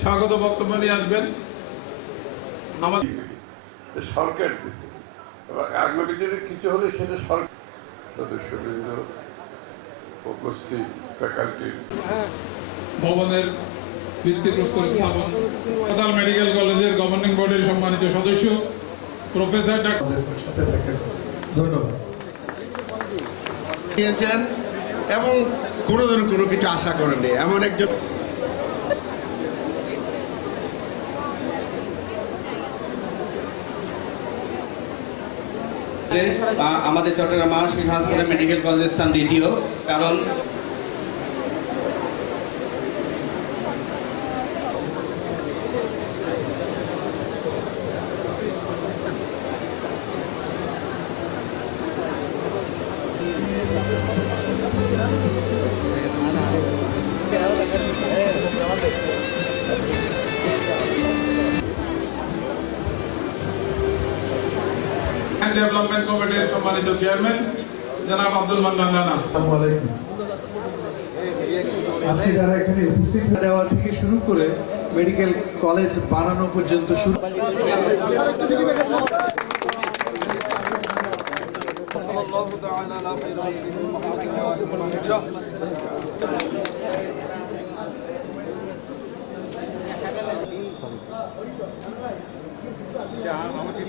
স্বাগত বক্তব্য নিয়ে আসবেন আমাদের সরকার দিচ্ছে এবং আগামী দিনে কিছু হলে সেটা সরকার সদস্যবৃন্দ উপস্থিত ফ্যাকাল্টি ভবনের ভিত্তিপ্রস্তর স্থাপন হাসপাতাল মেডিকেল কলেজের গভর্নিং বডির সম্মানিত সদস্য প্রফেসর সাথে থাকেন ধন্যবাদ এবং কোনোদিন কোনো কিছু আশা করেননি এমন একজন আমাদের চট্টগ্রাম মহাশিশু হাসপাতাল মেডিকেল কলেজের স্থান দ্বিতীয় কারণ ডেভেলপমেন্ট কমিটির সম্মানিত চেয়ারম্যান জনাব আব্দুল মান্নান রানা। আসসালামু আলাইকুম। আজকে যারা এখানে উপস্থিত দেওয়া থেকে শুরু করে মেডিকেল কলেজ বানানো পর্যন্ত শুরু আমাকে